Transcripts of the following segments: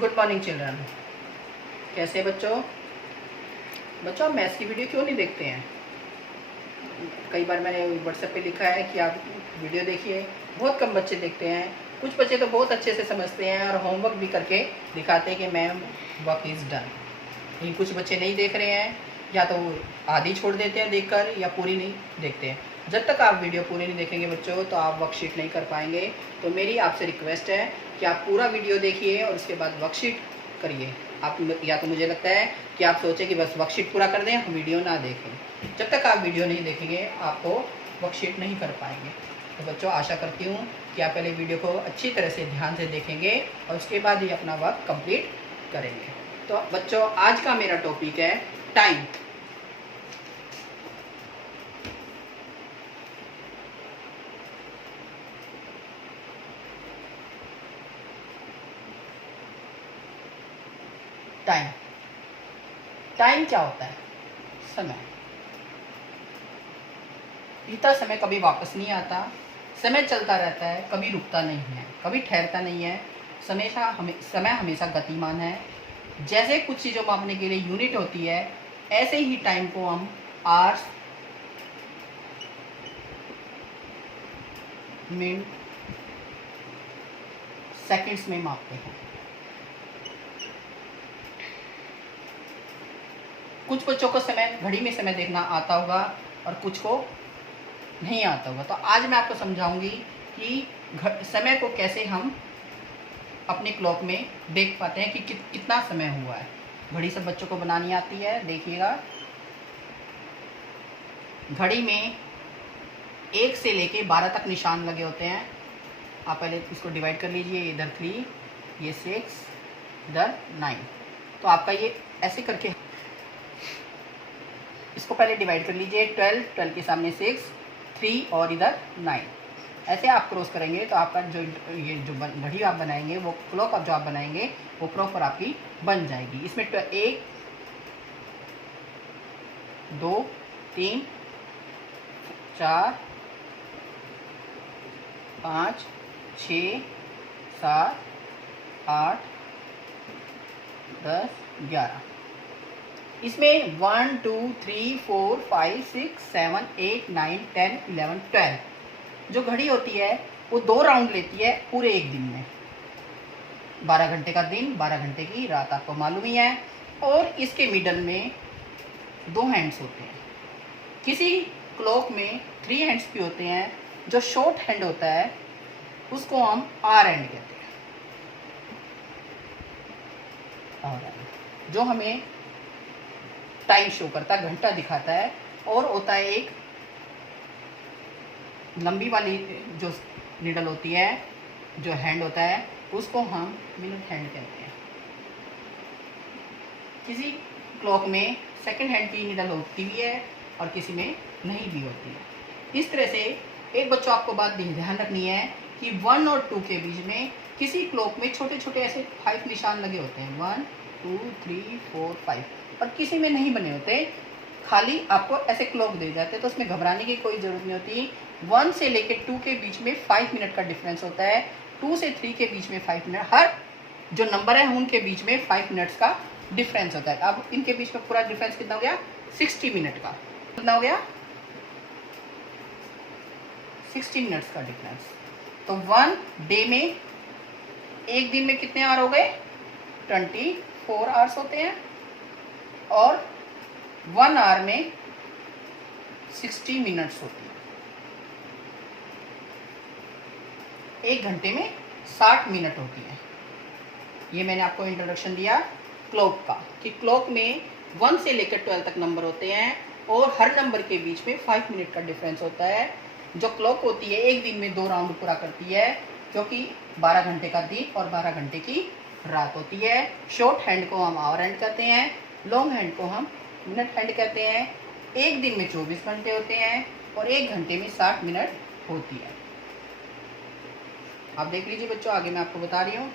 Good morning children. कैसे हैं बच्चों? बच्चों, आप मैथ्स की वीडियो क्यों नहीं देखते हैं? कई बार मैंने व्हाट्सएप पे लिखा है कि आप वीडियो देखिए। बहुत कम बच्चे देखते हैं। कुछ बच्चे तो बहुत अच्छे से समझते हैं और होमवर्क भी करके दिखाते हैं कि मैम वर्क इज़ डन। लेकिन कुछ बच्चे नहीं देख रहे हैं, या तो वो आधी छोड़ देते हैं देखकर या पूरी नहीं देखते हैं। जब तक आप वीडियो पूरी नहीं देखेंगे बच्चों तो आप वर्कशीट नहीं कर पाएंगे। तो मेरी आपसे रिक्वेस्ट है कि आप पूरा वीडियो देखिए और उसके बाद वर्कशीट करिए। आप या तो मुझे लगता है कि आप सोचें कि बस वर्कशीट पूरा कर दें, हम वीडियो ना देखें। जब तक आप वीडियो नहीं देखेंगे आपको वर्कशीट नहीं कर पाएंगे। तो बच्चों, आशा करती हूँ कि आप पहले वीडियो को अच्छी तरह से ध्यान से देखेंगे और उसके बाद ही अपना वर्क कंप्लीट करेंगे। तो बच्चों, आज का मेरा टॉपिक है टाइम। टाइम टाइम क्या होता है? समय। बीता समय कभी वापस नहीं आता। समय चलता रहता है, कभी रुकता नहीं है, कभी ठहरता नहीं है। समय हमेशा गतिमान है। जैसे कुछ चीज़ों मापने के लिए यूनिट होती है, ऐसे ही टाइम को हम आवर्स, मिनट, सेकंड्स में मापते हैं। कुछ बच्चों को घड़ी में समय देखना आता होगा और कुछ को नहीं आता होगा। तो आज मैं आपको समझाऊंगी कि समय को कैसे हम अपने क्लॉक में देख पाते हैं कि कितना समय हुआ है। घड़ी सब बच्चों को बनानी आती है। देखिएगा, घड़ी में 1 से लेके 12 तक निशान लगे होते हैं। आप पहले इसको डिवाइड कर लीजिए। इधर 3, ये 6, इधर 9। तो आपका ये ऐसे करके इसको पहले डिवाइड कर लीजिए। 12 के सामने 6, 3 और इधर 9। ऐसे आप क्रॉस करेंगे तो आपका जो घड़ी आप बनाएंगे, वो क्लॉक जो आप बनाएंगे वो प्रॉपर आपकी बन जाएगी। इसमें 1, 2, 3, 4, 5, 6, 7, 8, 10, 11। इसमें 1, 2, 3, 4, 5, 6, 7, 8, 9, 10, 11, 12 जो घड़ी होती है वो 2 राउंड लेती है पूरे एक दिन में। 12 घंटे का दिन, 12 घंटे की रात, आपको मालूम ही है। और इसके मिडल में 2 हैंड्स होते हैं। किसी क्लॉक में 3 हैंड्स भी होते हैं। जो शॉर्ट हैंड होता है उसको हम आर हैंड कहते हैं। जो हमें टाइम शो करता है, घंटा दिखाता है। और होता है एक लंबी वाली जो निडल होती है, जो हैंड होता है, उसको हम मिनट हैंड कहते हैं। किसी क्लॉक में सेकंड हैंड की निडल होती भी है और किसी में नहीं भी होती है। इस तरह से एक बच्चों, आपको बात ध्यान रखनी है कि 1 और 2 के बीच में किसी क्लॉक में छोटे छोटे ऐसे 5 निशान लगे होते हैं। 1, 2, 3, 4, 5। और किसी में नहीं बने होते, खाली आपको ऐसे क्लॉक दे जाते हैं। तो उसमें घबराने की कोई ज़रूरत नहीं होती। 1 से लेकर 2 के बीच में 5 मिनट का डिफरेंस होता है। 2 से 3 के बीच में 5 मिनट। हर जो नंबर है उनके बीच में 5 मिनट्स का डिफरेंस होता है। अब इनके बीच में पूरा डिफरेंस कितना हो गया? 60 मिनट का। कितना हो गया? 60 मिनट्स का डिफरेंस। तो 1 डे में, एक दिन में कितने आवर हो गए? 24 आवर्स होते हैं। और 1 आवर में 60 मिनट्स होती है। एक घंटे में 60 मिनट होती है। ये मैंने आपको इंट्रोडक्शन दिया क्लॉक का, कि क्लॉक में 1 से लेकर 12 तक नंबर होते हैं और हर नंबर के बीच में 5 मिनट का डिफरेंस होता है। जो क्लॉक होती है एक दिन में 2 राउंड पूरा करती है, क्योंकि 12 घंटे का दिन और 12 घंटे की रात होती है। शॉर्ट हैंड को हम आवर हैंड कहते हैं, लॉन्ग हैंड को हम मिनट हैंड कहते हैं। एक दिन में 24 घंटे होते हैं और एक घंटे में 60 मिनट होती है। आप देख लीजिए बच्चों, आगे मैं आपको बता रही हूँ।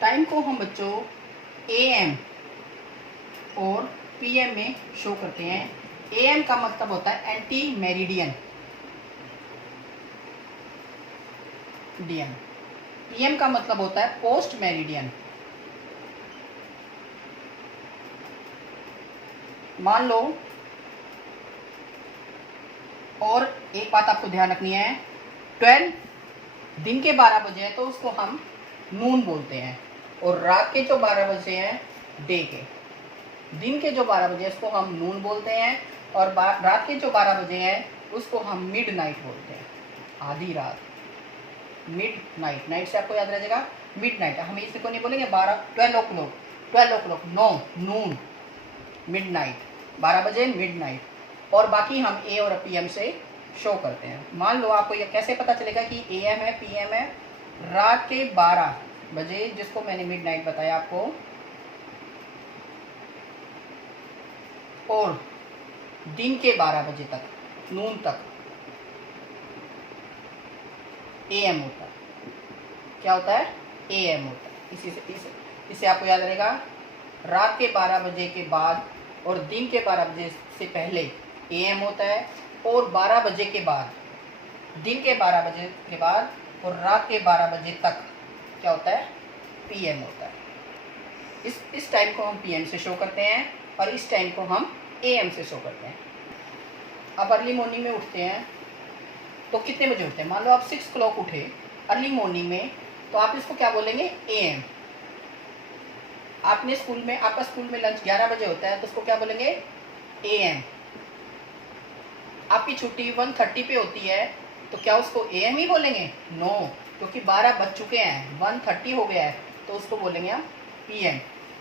टाइम को हम बच्चों AM और पीएम में शो करते हैं। एएम का मतलब होता है एंटी मेरिडियन डीएम। पीएम का मतलब होता है पोस्ट मेरिडियन। मान लो, और एक बात आपको ध्यान रखनी है, 12 दिन के 12 बजे है तो उसको हम नून बोलते हैं, और रात के जो 12 बजे हैं डे के, दिन के जो 12 बजे उसको हम नून बोलते हैं, और रात के जो 12 बजे हैं उसको हम मिड नाइट बोलते हैं, आधी रात, मिड नाइट। नाइट से आपको याद रह जाएगा मिड नाइट। हम इसी को नहीं बोलेंगे 12 o'clock, नो, नून, मिड नाइट, 12 बजे मिड नाइट। और बाकी हम ए और पीएम से शो करते हैं। मान लो आपको ये कैसे पता चलेगा कि एएम है पीएम है? रात के 12 बजे, जिसको मैंने मिड नाइट बताया आपको, और दिन के 12 बजे तक, नून तक, एएम होता है। क्या होता है? एएम होता है। इससे आपको याद रहेगा, रात के 12 बजे के बाद और दिन के 12 बजे से पहले एएम होता है, और 12 बजे के बाद, दिन के 12 बजे के बाद और रात के 12 बजे तक क्या होता है? पीएम होता है। इस टाइम को हम पीएम से शो करते हैं, और इस टाइम को हम एएम से शो करते हैं। अब अर्ली मॉर्निंग में उठते हैं तो कितने बजे उठते हैं? मान लो आप 6 o'clock उठे अर्ली मॉर्निंग में, तो आप इसको क्या बोलेंगे? एएम। आपका स्कूल में लंच 11 बजे होता है तो उसको क्या बोलेंगे? एएम। आपकी छुट्टी 1:30 पे होती है तो क्या उसको एएम ही बोलेंगे? नो, क्योंकि 12 बज चुके हैं, 1:30 हो गया है, तो उसको बोलेंगे हम पीएम।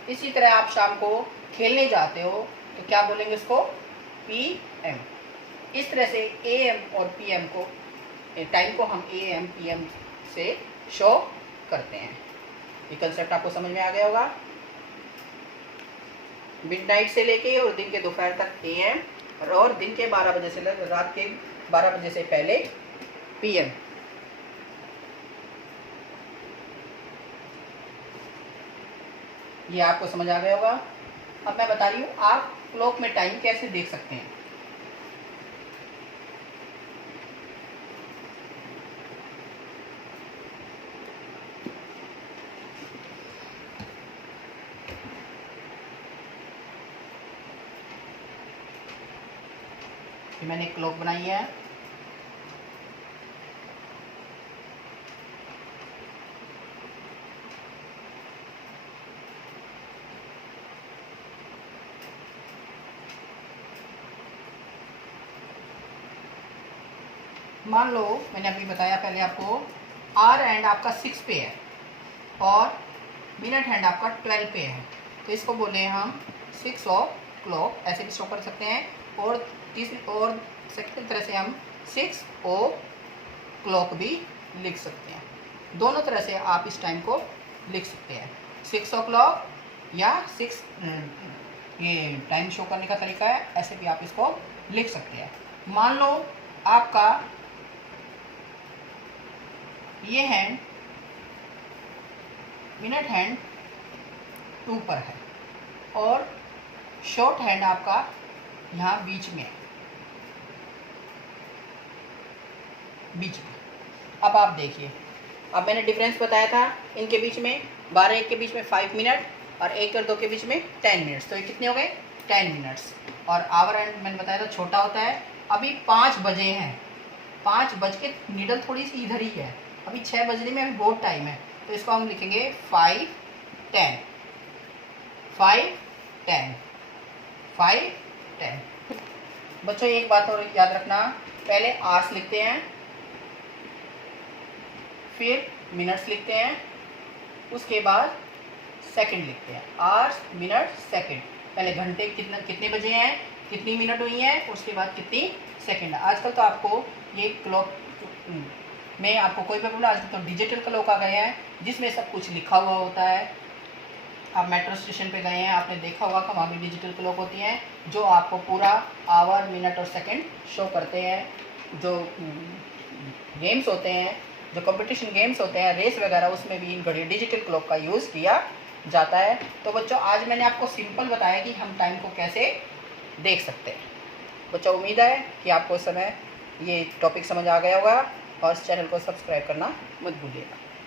इसी तरह आप शाम को खेलने जाते हो तो क्या बोलेंगे उसको? पीएम। इस तरह से एएम और पीएम को, टाइम को हम एएम पीएम से शो करते हैं। ये कंसेप्ट आपको समझ में आ गया होगा। मिडनाइट से लेके और दिन के दोपहर तक एएम, और दिन के 12 बजे से रात के 12 बजे से पहले पीएम। ये आपको समझ आ गया होगा। अब मैं बता रही हूँ आप क्लॉक में टाइम कैसे देख सकते हैं। मैंने एक क्लॉक बनाई है, मान लो मैंने अभी बताया पहले आपको, आर एंड आपका 6 पे है और मिनट हैंड आपका 12 पे है, तो इसको बोले हम 6 o'clock, ऐसे भी शो कर सकते हैं। और सेकंड तरह से हम 6 o'clock भी लिख सकते हैं। दोनों तरह से आप इस टाइम को लिख सकते हैं, 6 o'clock या 6, ये टाइम शो करने का तरीका है, ऐसे भी आप इसको लिख सकते हैं। मान लो आपका ये हैंड, मिनट हैंड 2 पर है और शॉर्ट हैंड आपका यहाँ बीच में है, बीच में। अब आप देखिए, अब मैंने डिफरेंस बताया था इनके बीच में, 12-1 के बीच में 5 मिनट और 1 और 2 के बीच में 10 मिनट्स, तो ये कितने हो गए? 10 मिनट्स। और आवर एंड मैंने बताया था छोटा होता है। अभी 5 बजे हैं, 5 बज के नीडल थोड़ी सी इधर ही है, अभी 6 बजने में अभी बहुत टाइम है, तो इसको हम लिखेंगे 5:10, 5:10, 5:10। बच्चों एक बात और याद रखना, पहले आवर्स लिखते हैं, फिर मिनट्स लिखते हैं, उसके बाद सेकंड लिखते हैं। Hours, minute, second. पहले घंटे कितने बजे हैं, कितनी मिनट हुई हैं, उसके बाद कितनी सेकंड। आजकल तो आपको ये क्लॉक में आपको कोई प्रॉब्लम, आजकल तो डिजिटल क्लॉक आ गए हैं जिसमें सब कुछ लिखा हुआ होता है। आप मेट्रो स्टेशन पे गए हैं, आपने देखा होगा कि वहाँ भी डिजिटल क्लॉक होती हैं जो आपको पूरा आवर, मिनट और सेकंड शो करते हैं। जो गेम्स होते हैं, जो कंपटीशन गेम्स होते हैं, रेस वगैरह, उसमें भी इन घड़ी डिजिटल क्लॉक का यूज़ किया जाता है। तो बच्चों आज मैंने आपको सिंपल बताया कि हम टाइम को कैसे देख सकते हैं। बच्चों उम्मीद है कि आपको इस समय ये टॉपिक समझ आ गया होगा और इस चैनल को सब्सक्राइब करना मत भूलिएगा।